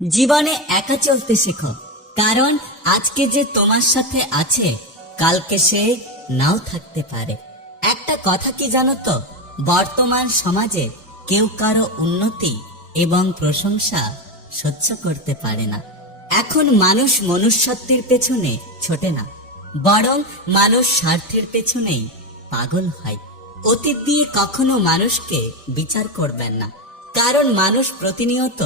জীবনে একা চলতে শেখো। কারণ আজকে যে তোমার সাথে আছে, কালকে সে নাও থাকতে পারে। একটা কথা কি জানো তো? বর্তমান সমাজে কেউ কারও উন্নতি এবং প্রশংসা সহ্য করতে পারে না। এখন মানুষ মনুষ্যত্বের পেছনে ছোটে না, বরং মানুষ স্বার্থের পেছনেই পাগল হয়। অতীত দিয়ে কখনো মানুষকে বিচার করবেন না, কারণ মানুষ প্রতিনিয়ত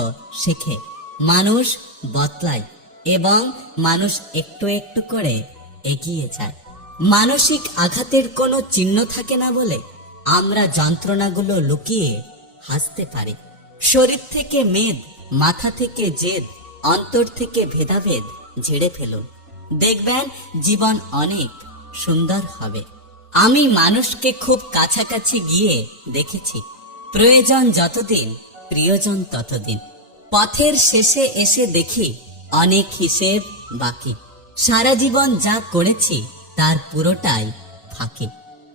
শেখে। মানুষ বদলায় এবং মানুষ একটু একটু করে এগিয়ে যায়। মানসিক আঘাতের কোনো চিহ্ন থাকে না বলে আমরা যন্ত্রণাগুলো লুকিয়ে হাসতে পারি। শরীর থেকে মেদ, মাথা থেকে জেদ, অন্তর থেকে ভেদাভেদ ঝেড়ে ফেলুন। দেখবেন জীবন অনেক সুন্দর হবে। আমি মানুষকে খুব কাছাকাছি গিয়ে দেখেছি। প্রয়োজন যতদিন, প্রিয়জন ততদিন। পথের শেষে এসে দেখি অনেক হিসেব বাকি। সারা জীবন যা করেছি তার পুরোটাই ফাঁকি।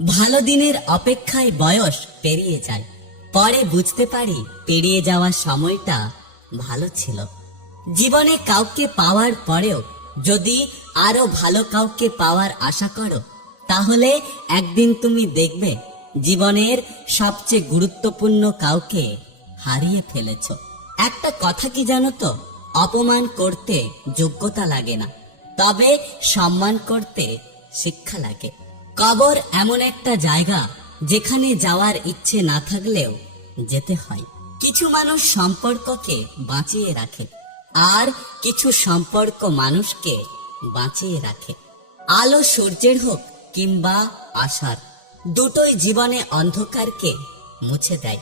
ভালো দিনের অপেক্ষায় বয়স পেরিয়ে যায়। পরে বুঝতে পারি পেরিয়ে যাওয়ার সময়টা ভালো ছিল। জীবনে কাউকে পাওয়ার পরেও যদি আরও ভালো কাউকে পাওয়ার আশা করো, তাহলে একদিন তুমি দেখবে জীবনের সবচেয়ে গুরুত্বপূর্ণ কাউকে হারিয়ে ফেলেছ। একটা কথা কি জানো তো? অপমান করতে যোগ্যতা লাগে না। তবে সম্মান করতে শিক্ষা লাগে। কবর এমন একটা জায়গা যেখানে যাওয়ার ইচ্ছে না থাকলেও যেতে হয়। কিছু মানুষ সম্পর্ককে বাঁচিয়ে রাখে আর কিছু সম্পর্ক মানুষকে বাঁচিয়ে রাখে। আলো সূর্যের হোক কিংবা আশার দুটোই জীবনে অন্ধকারকে মুছে দেয়।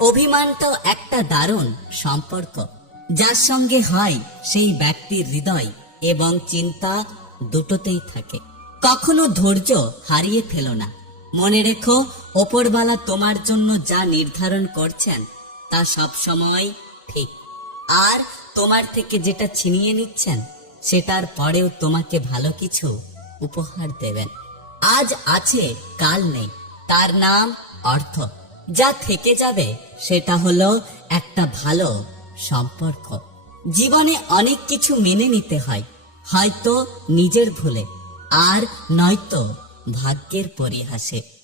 অভিমানটাও একটা দারুণ সম্পর্ক। যার সঙ্গে হয় সেই ব্যক্তির হৃদয় এবং চিন্তা দুটোতেই থাকে। কখনো ধৈর্য হারিয়ে ফেলো না। মনে রেখো ওপরবালা তোমার জন্য যা নির্ধারণ করছেন, তা সব সময় ঠিক। আর তোমার থেকে যেটা ছিনিয়ে নিচ্ছেন, সেটার পরেও তোমাকে ভালো কিছু উপহার দেবেন। আজ আছে, কাল নেই। তার নাম অর্থ। যা থেকে যাবে সেটা হলো একটা ভালো সম্পর্ক। জীবনে অনেক কিছু মেনে নিতে হয়, হয়তো নিজের ভুলে, আর নয়তো ভাগ্যের পরিহাসে।